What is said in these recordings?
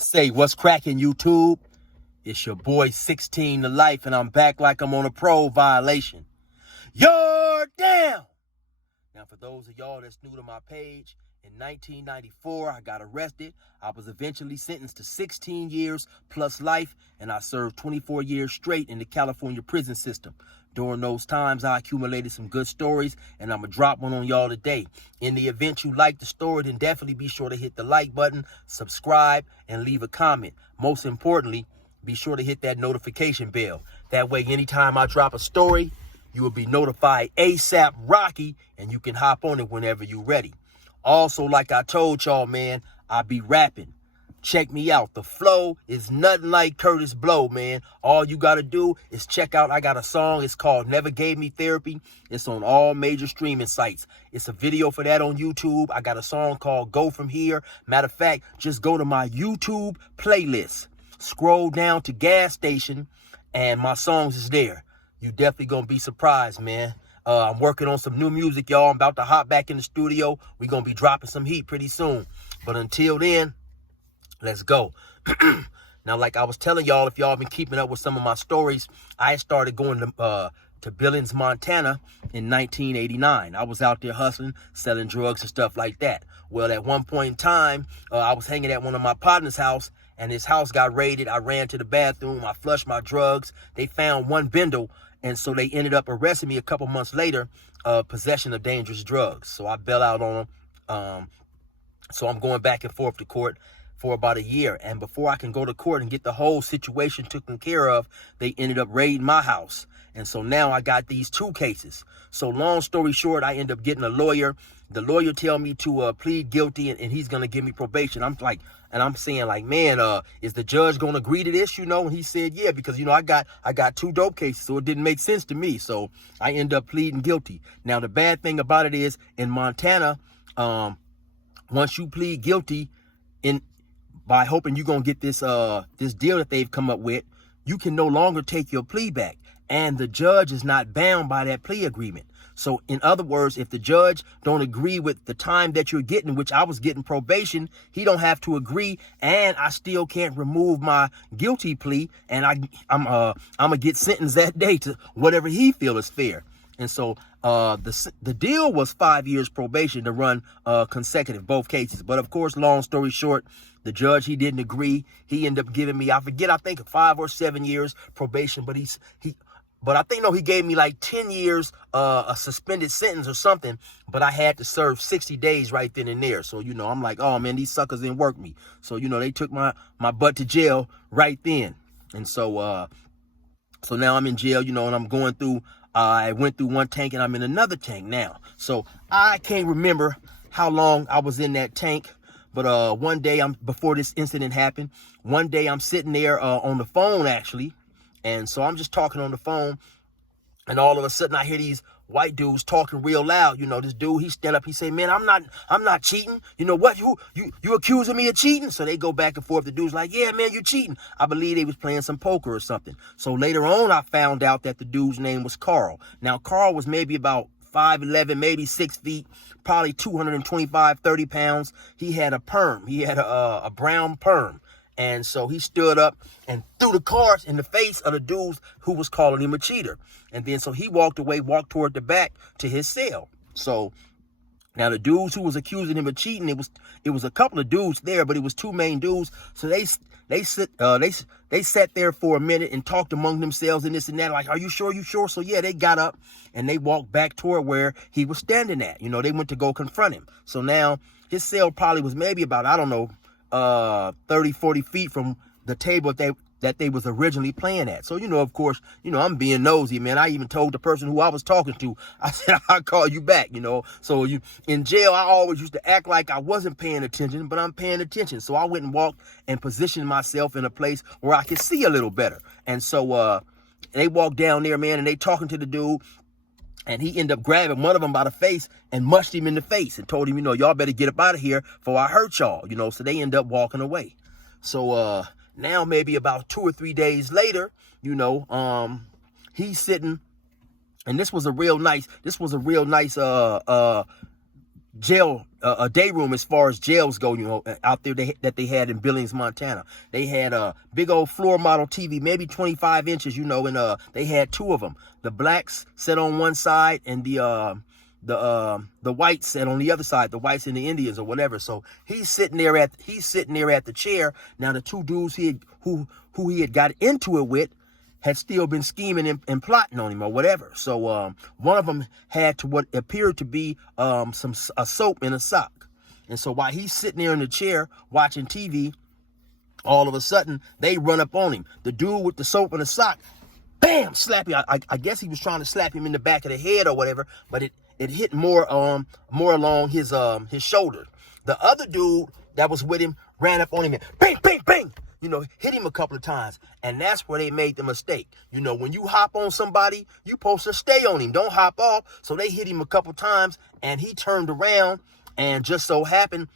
Say, what's cracking, YouTube? It's your boy 16 to life, and I'm back like I'm on a parole violation. You're down! Now, for those of y'all that's new to my page, in 1994, I got arrested. I was eventually sentenced to 16 years plus life, and I served 24 years straight in the California prison system. During those times, I accumulated some good stories, and I'm going to drop one on y'all today. In the event you like the story, then definitely be sure to hit the like button, subscribe, and leave a comment. Most importantly, be sure to hit that notification bell. That way, anytime I drop a story, you will be notified ASAP Rocky, and you can hop on it whenever you're ready. Also, like I told y'all, man, I be rapping. Check me out. The flow is nothing like Curtis Blow, man. All you got to do is check out, I got a song. It's called Never Gave Me Therapy. It's on all major streaming sites. It's a video for that on YouTube. I got a song called Go From Here. Matter of fact, just go to my YouTube playlist. Scroll down to Gas Station, and my songs is there. You definitely going to be surprised, man. I'm working on some new music, y'all. I'm about to hop back in the studio. We're going to be dropping some heat pretty soon. But until then, let's go. Now, like I was telling y'all, if y'all been keeping up with some of my stories, I started going to Billings, Montana in 1989. I was out there hustling, selling drugs and stuff like that. Well, at one point in time, I was hanging at one of my partner's house, and his house got raided. I ran to the bathroom. I flushed my drugs. They found one bindle, and so they ended up arresting me a couple months later, possession of dangerous drugs. So I bailed out on them. So I'm going back and forth to court for about a year. And before I can go to court and get the whole situation taken care of, they ended up raiding my house. And so now I got these two cases. So long story short, I end up getting a lawyer. The lawyer tell me to plead guilty, and he's going to give me probation. I'm saying like, man, is the judge going to agree to this, you know? And he said, yeah, because, you know, I got two dope cases, so it didn't make sense to me. So I end up pleading guilty. Now, the bad thing about it is in Montana, once you plead guilty by hoping you're going to get this this deal that they've come up with, you can no longer take your plea back. And the judge is not bound by that plea agreement. So in other words, if the judge don't agree with the time that you're getting, which I was getting probation, he don't have to agree, and I still can't remove my guilty plea, and I'm gonna get sentenced that day to whatever he feels is fair. And so the deal was 5 years probation to run consecutive, both cases. But of course, long story short, the judge, he didn't agree. He ended up giving me, I think 5 or 7 years probation, but I think, no, he gave me like 10 years, a suspended sentence or something, but I had to serve 60 days right then and there. So, you know, I'm like, oh man, these suckers didn't work me. So, you know, they took my butt to jail right then. And so, so now I'm in jail, you know, and I'm going through, I went through one tank and I'm in another tank now. So I can't remember how long I was in that tank. But one day, before this incident happened, one day I'm sitting there on the phone, actually. And so I'm just talking on the phone, and all of a sudden I hear these white dudes talking real loud. You know, this dude, he stand up, he say, man, I'm not cheating. You know what? You accusing me of cheating? So they go back and forth. The dude's like, yeah, man, you cheating. I believe they was playing some poker or something. So later on, I found out that the dude's name was Carl. Now, Carl was maybe about 5'11", maybe 6 feet, probably 225, 30 pounds. He had a perm. He had a brown perm. And so he stood up and threw the cards in the face of the dudes who was calling him a cheater. And then so he walked away, walked toward the back to his cell. So now the dudes who was accusing him of cheating, it was a couple of dudes there, but it was two main dudes. So they sat there for a minute and talked among themselves and this and that, like, are you sure? You sure? So yeah, they got up and they walked back toward where he was standing at. You know, they went to go confront him. So now his cell probably was maybe about, I don't know, 30, 40 feet from the table that they was originally playing at. So, you know, of course, you know, I'm being nosy, man. I even told the person who I was talking to, I said, I'll call you back, you know. So in jail, I always used to act like I wasn't paying attention, but I'm paying attention. So I went and walked and positioned myself in a place where I could see a little better. And so they walked down there, man, and they talking to the dude. And he ended up grabbing one of them by the face and mushed him in the face and told him, you know, y'all better get up out of here before I hurt y'all, you know. So they end up walking away. So now maybe about 2 or 3 days later, you know, he's sitting, and this was a real nice jail, a day room as far as jails go, out there that they had in Billings, Montana. They had a big old floor model TV, maybe 25 inches, and they had two of them. The blacks sat on one side and the whites sat on the other side, the whites and the Indians or whatever. So he's sitting there at the chair. Now the two dudes who he had got into it with had still been scheming and plotting on him or whatever. So one of them had to what appeared to be a soap in a sock. And so while he's sitting there in the chair watching TV, all of a sudden they run up on him. The dude with the soap in the sock, bam, slap him. I guess he was trying to slap him in the back of the head or whatever, but it hit more along his shoulder. The other dude that was with him ran up on him and bang, bang, bang. Hit him a couple of times. And that's where they made the mistake. When you hop on somebody, you supposed to stay on him. Don't hop off. So they hit him a couple of times and he turned around, and just so happened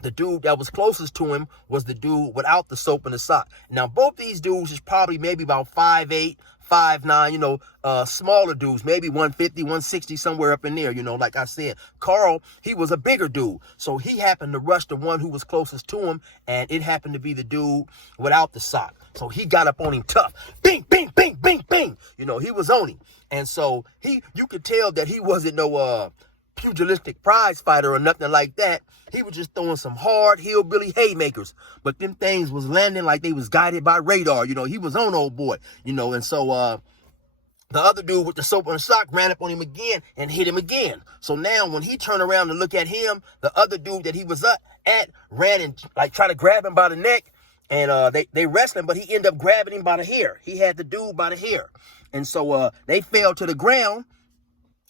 the dude that was closest to him was the dude without the soap in the sock. Now, both these dudes is probably maybe about 5'8", 5'9", smaller dudes, maybe 150, 160, somewhere up in there. Like I said, Carl, he was a bigger dude. So he happened to rush the one who was closest to him, and it happened to be the dude without the sock. So he got up on him tough. Bing, bing, bing, bing, bing. He was on him. And so you could tell that he wasn't no pugilistic prize fighter or nothing like that. He was just throwing some hard hillbilly haymakers, but them things was landing like they was guided by radar. He was on old boy, and so the other dude with the soap on the sock ran up on him again and hit him again. So now when he turned around to look at him, the other dude that he was at ran and tried to grab him by the neck, and they wrestling, but he ended up grabbing him by the hair. He had the dude by the hair, and so they fell to the ground.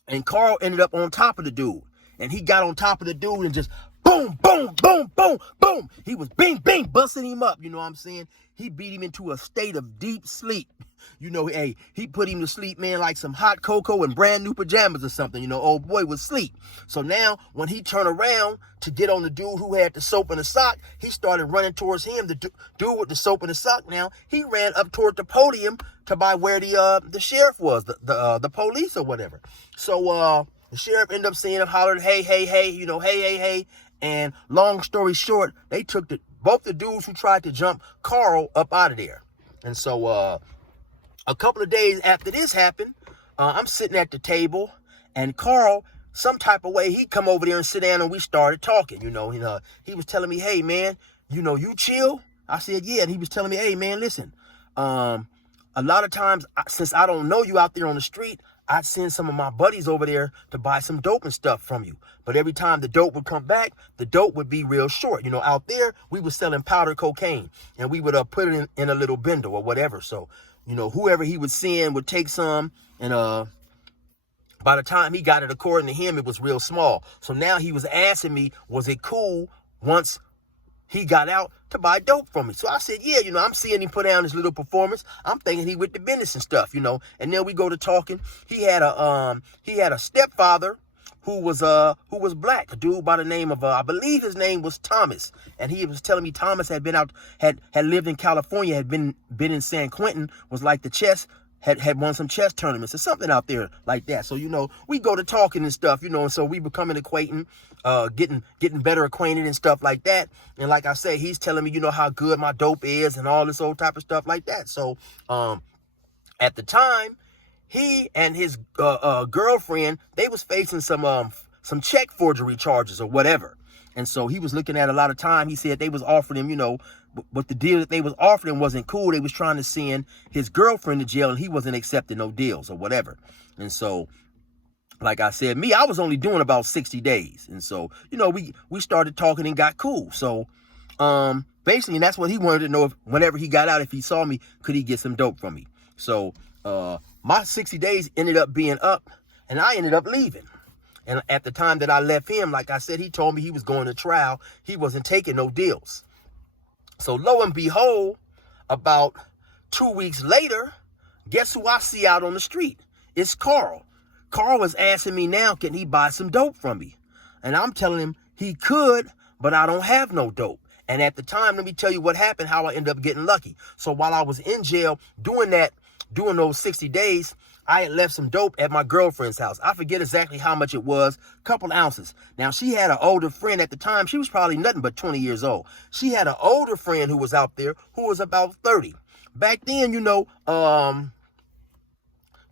And Carl ended up on top of the dude. And he got on top of the dude and just boom, boom, boom, boom, boom. He was bing, bing, busting him up. You know what I'm saying? He beat him into a state of deep sleep. He put him to sleep, man, like some hot cocoa and brand new pajamas or something. Old boy was asleep. So now when he turned around to get on the dude who had the soap in the sock, he started running towards him. The dude with the soap in the sock now, he ran up toward the podium to by where the sheriff was, the police or whatever. So the sheriff ended up seeing him, hollered, hey, hey, hey, hey, hey, hey. And long story short, they took both the dudes who tried to jump Carl up out of there. And so a couple of days after this happened, I'm sitting at the table, and Carl, some type of way, he come over there and sit down, and we started talking. He was telling me, hey, man, you chill? I said, yeah. And he was telling me, hey, man, listen, a lot of times, since I don't know you out there on the street, I'd send some of my buddies over there to buy some dope and stuff from you. But every time the dope would come back, the dope would be real short. Out there, we were selling powder cocaine, and we would put it in a little bindle or whatever. So, whoever he would send would take some, and by the time he got it, according to him, it was real small. So now he was asking me, was it cool once he got out to buy dope from me? So I said, yeah, I'm seeing him put down his little performance. I'm thinking he with the business and stuff, and then we go to talking. He had a stepfather who was black, a dude by the name of, I believe his name was Thomas. And he was telling me Thomas had lived in California, had been in San Quentin, was like the chess, had won some chess tournaments or something out there like that. So, we go to talking and stuff, and so we becoming acquainted, getting better acquainted and stuff like that. And like I say, he's telling me, how good my dope is and all this old type of stuff like that. So, at the time, he and his girlfriend, they was facing some check forgery charges or whatever. And so he was looking at a lot of time. He said they was offering him, but the deal that they was offering wasn't cool. They was trying to send his girlfriend to jail, and he wasn't accepting no deals or whatever. And so, like I said, I was only doing about 60 days. And so, we started talking and got cool. So, basically, and that's what he wanted to know, if whenever he got out, if he saw me, could he get some dope from me? So, my 60 days ended up being up, and I ended up leaving. And at the time that I left him, like I said, he told me he was going to trial. He wasn't taking no deals. So lo and behold, about 2 weeks later, guess who I see out on the street? It's Carl. Carl was asking me now, can he buy some dope from me? And I'm telling him he could, but I don't have no dope. And at the time, let me tell you what happened, how I ended up getting lucky. So while I was in jail doing that during those 60 days, I had left some dope at my girlfriend's house. I forget exactly how much it was, a couple ounces. Now, she had an older friend at the time. She was probably nothing but 20 years old. She had an older friend who was out there who was about 30. Back then, you know,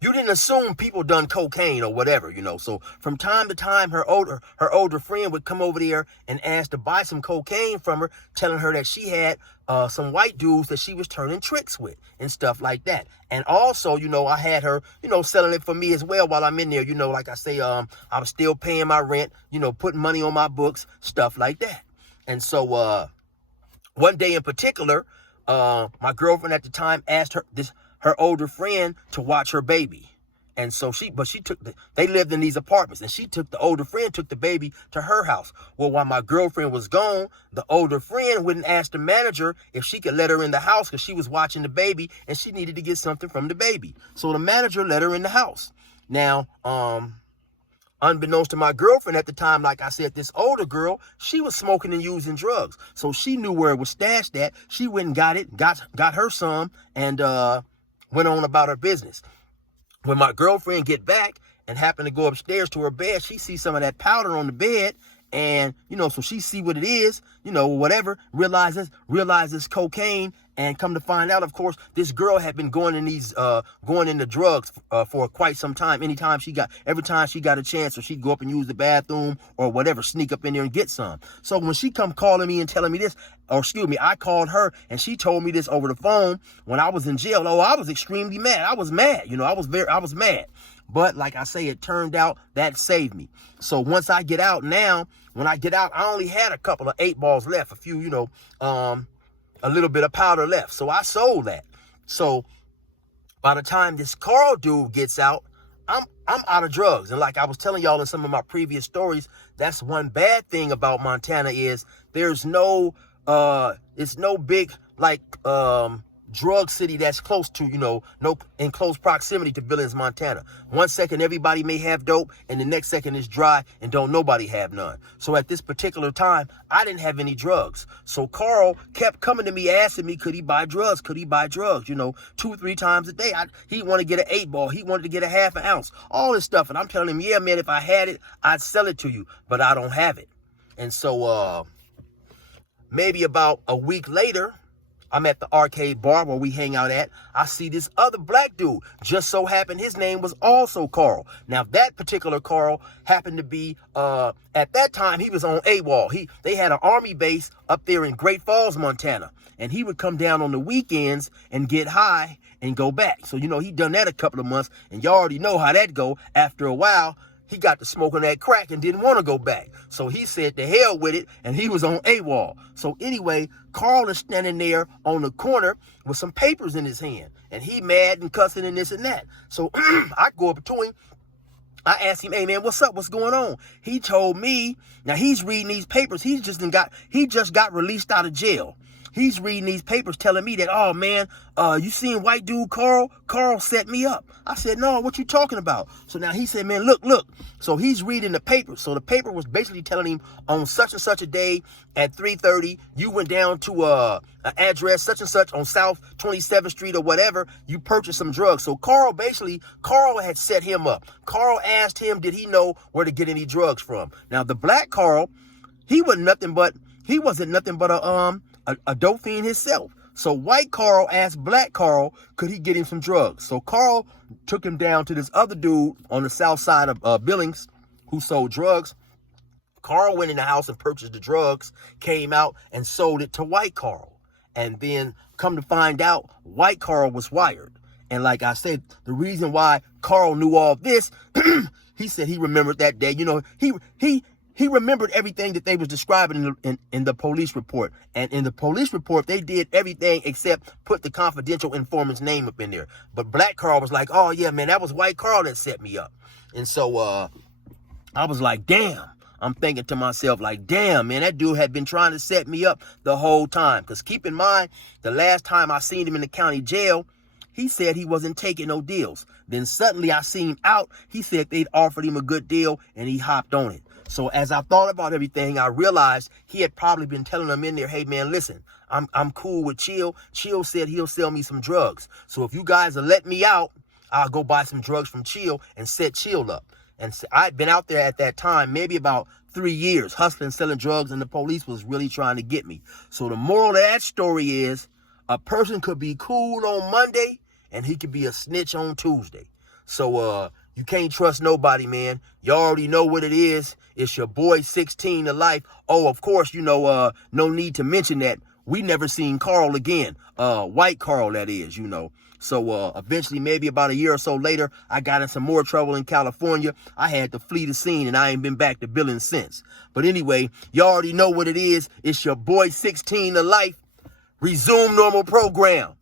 you didn't assume people done cocaine or whatever, you know. So from time to time, her older friend would come over there and ask to buy some cocaine from her, telling her that she had some white dudes that she was turning tricks with and stuff like that. And also, you know, I had her, you know, selling it for me as well while I'm in there. You know, like I say, I was still paying my rent, you know, putting money on my books, stuff like that. And so one day in particular, my girlfriend at the time asked her older friend to watch her baby. And so they lived in these apartments, and the older friend took the baby to her house. Well, while my girlfriend was gone, the older friend wouldn't ask the manager if she could let her in the house because she was watching the baby and she needed to get something from the baby. So the manager let her in the house. Now, unbeknownst to my girlfriend at the time, like I said, this older girl, she was smoking and using drugs. So she knew where it was stashed at. She went and got it, got her some, and went on about her business. When my girlfriend get back and happened to go upstairs to her bed, she sees some of that powder on the bed. And, you know, so she see what it is, you know, whatever, realizes cocaine. And come to find out, of course, this girl had been going into drugs for quite some time. Every time she got a chance, or she'd go up and use the bathroom or whatever, sneak up in there and get some. So when she come calling me and telling me this, or excuse me, I called her and she told me this over the phone when I was in jail. Oh, I was extremely mad. I was mad. You know, I was mad. But like I say, it turned out that saved me. So once I get out now, when I get out, I only had a couple of 8 balls left, a few, you know, a little bit of powder left. So I sold that. So by the time this Carl dude gets out, I'm out of drugs. And like I was telling y'all in some of my previous stories, that's one bad thing about Montana is there's no, it's no big, like, drug city that's close to, you know, in close proximity to Billings, Montana. One second everybody may have dope, and the next second it's dry and don't nobody have none. So at this particular time, I didn't have any drugs. So Carl kept coming to me asking me, could he buy drugs? You know, 2 or 3 times a day. He wanted to get an 8 ball. He wanted to get a half an ounce, all this stuff. And I'm telling him, yeah, man, if I had it, I'd sell it to you, but I don't have it. And so maybe about a week later, I'm at the arcade bar where we hang out at. I see this other black dude. Just so happened his name was also Carl. Now, that particular Carl happened to be, at that time, he was on AWOL. They had an army base up there in Great Falls, Montana. And he would come down on the weekends and get high and go back. So, you know, he done that a couple of months. And y'all already know how that go. After a while, he got to smoking that crack and didn't want to go back. So he said to hell with it, and he was on AWOL. So anyway, Carl is standing there on the corner with some papers in his hand, and he mad and cussing and this and that. So I go up to him. I asked him, hey man, what's up? What's going on? He told me, now he's reading these papers. He just got released out of jail. He's reading these papers telling me that, oh man, you seen white dude Carl? Carl set me up. I said, no, what you talking about? So now he said, man, look. So he's reading the paper. So the paper was basically telling him on such and such a day at 3:30, you went down to an address such and such on South 27th Street or whatever. You purchased some drugs. So Carl had set him up. Carl asked him, did he know where to get any drugs from? Now the black Carl, he wasn't nothing but a dope fiend himself. So white Carl asked black Carl, could he get him some drugs? So Carl took him down to this other dude on the south side of Billings who sold drugs. Carl went in the house and purchased the drugs, came out and sold it to white Carl. And then come to find out, white Carl was wired. And like I said, the reason why Carl knew all this, he said he remembered that day. You know, he remembered everything that they was describing in the police report. And in the police report, they did everything except put the confidential informant's name up in there. But black Carl was like, oh yeah, man, that was white Carl that set me up. And so I was like, damn. I'm thinking to myself, like, damn, man, that dude had been trying to set me up the whole time. Because keep in mind, the last time I seen him in the county jail, he said he wasn't taking no deals. Then suddenly I seen him out. He said they'd offered him a good deal and he hopped on it. So as I thought about everything, I realized he had probably been telling them in there, hey man, listen, I'm cool with Chill. Chill said he'll sell me some drugs. So if you guys will let me out, I'll go buy some drugs from Chill and set Chill up. And I'd been out there at that time, maybe about 3 years, hustling, selling drugs, and the police was really trying to get me. So the moral of that story is a person could be cool on Monday and he could be a snitch on Tuesday. So you can't trust nobody, man. You already know what it is. It's your boy 16 to life. Oh, of course, no need to mention that we never seen Carl again. White Carl, that is, So eventually, maybe about a year or so later, I got in some more trouble in California. I had to flee the scene, and I ain't been back to Billings since. But anyway, you already know what it is. It's your boy 16 to life. Resume normal program.